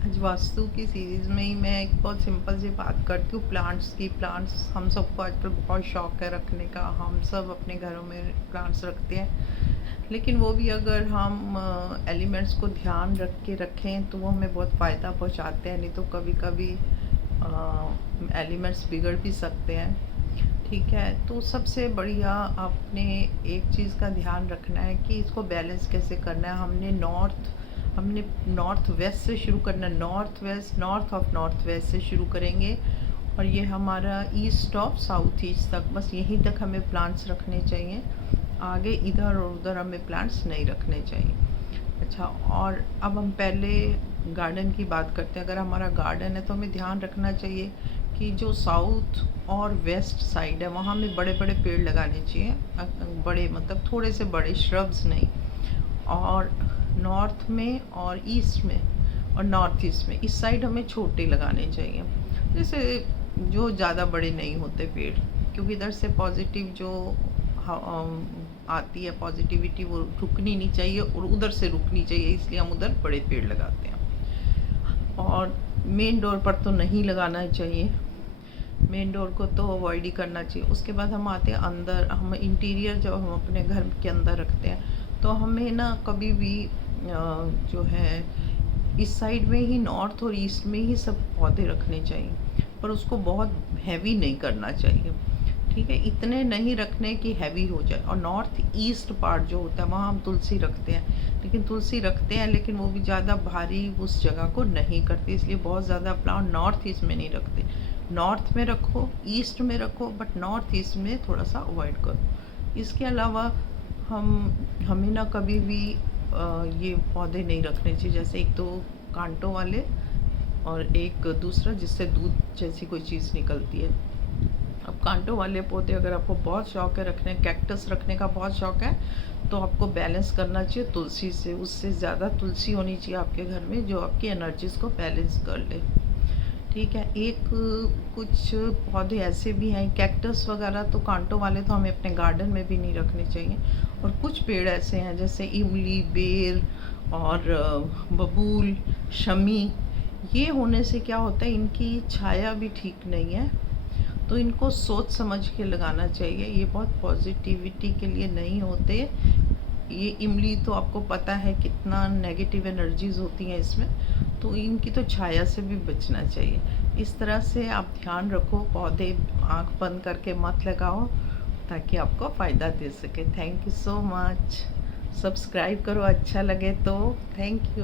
आज वास्तु की सीरीज़ में ही मैं एक बहुत सिंपल सी बात करती हूँ प्लांट्स की। प्लांट्स हम सबको आजकल बहुत शौक है रखने का, हम सब अपने घरों में प्लांट्स रखते हैं। लेकिन वो भी अगर हम एलिमेंट्स को ध्यान रख के रखें तो वो हमें बहुत फ़ायदा पहुँचाते हैं, नहीं तो कभी कभी एलिमेंट्स बिगड़ भी सकते हैं। ठीक है, तो सबसे बढ़िया आपने एक चीज़ का ध्यान रखना है कि इसको बैलेंस कैसे करना है। हमने नॉर्थ वेस्ट से शुरू करना है, नॉर्थ ऑफ नॉर्थ वेस्ट से शुरू करेंगे और ये हमारा ईस्ट ऑफ साउथ ईस्ट तक, बस यहीं तक हमें प्लांट्स रखने चाहिए। आगे इधर और उधर हमें प्लांट्स नहीं रखने चाहिए। अच्छा, और अब हम पहले गार्डन की बात करते हैं। अगर हमारा गार्डन है तो हमें ध्यान रखना चाहिए कि जो साउथ और वेस्ट साइड है वहाँ हमें बड़े बड़े पेड़ लगाने चाहिए। बड़े मतलब थोड़े से बड़े, श्रब्स नहीं। और नॉर्थ में और ईस्ट में और नॉर्थ ईस्ट में इस साइड हमें छोटे लगाने चाहिए, जैसे जो ज़्यादा बड़े नहीं होते पेड़, क्योंकि इधर से पॉजिटिव जो आती है पॉजिटिविटी वो रुकनी नहीं चाहिए और उधर से रुकनी चाहिए, इसलिए हम उधर बड़े पेड़ लगाते हैं। और मेन डोर पर तो नहीं लगाना चाहिए, मेन डोर को तो अवॉइड ही करना चाहिए। उसके बाद हम आते हैं अंदर। हम इंटीरियर जब हम अपने घर के अंदर रखते हैं तो हमें ना कभी भी जो है इस साइड में ही, नॉर्थ और ईस्ट में ही सब पौधे रखने चाहिए, पर उसको बहुत हैवी नहीं करना चाहिए। ठीक है, इतने नहीं रखने कि हैवी हो जाए। और नॉर्थ ईस्ट पार्ट जो होता है वहाँ हम तुलसी रखते हैं, लेकिन तुलसी रखते हैं लेकिन वो भी ज़्यादा भारी उस जगह को नहीं करती, इसलिए बहुत ज़्यादा प्लांट नॉर्थ ईस्ट में नहीं रखते। नॉर्थ में रखो, ईस्ट में रखो, बट नॉर्थ ईस्ट में थोड़ा सा अवॉइड करो। इसके अलावा हमें ना कभी भी ये पौधे नहीं रखने चाहिए, जैसे एक तो कांटों वाले और एक दूसरा जिससे दूध जैसी कोई चीज़ निकलती है। अब कांटों वाले पौधे अगर आपको बहुत शौक है रखने, कैक्टस रखने का बहुत शौक है, तो आपको बैलेंस करना चाहिए तुलसी से। उससे ज़्यादा तुलसी होनी चाहिए आपके घर में जो आपकी एनर्जीज को बैलेंस कर ले। ठीक है, एक कुछ पौधे ऐसे भी हैं, कैक्टस वगैरह तो कांटों वाले तो हमें अपने गार्डन में भी नहीं रखने चाहिए। और कुछ पेड़ ऐसे हैं जैसे इमली, बेर और बबूल, शमी, ये होने से क्या होता है, इनकी छाया भी ठीक नहीं है, तो इनको सोच समझ के लगाना चाहिए। ये बहुत पॉजिटिविटी के लिए नहीं होते। ये इमली तो आपको पता है कितना नेगेटिव एनर्जीज होती हैं इसमें, तो इनकी तो छाया से भी बचना चाहिए। इस तरह से आप ध्यान रखो, पौधे आंख बंद करके मत लगाओ ताकि आपको फ़ायदा दे सके। Thank you so much. Subscribe करो अच्छा लगे तो। Thank you.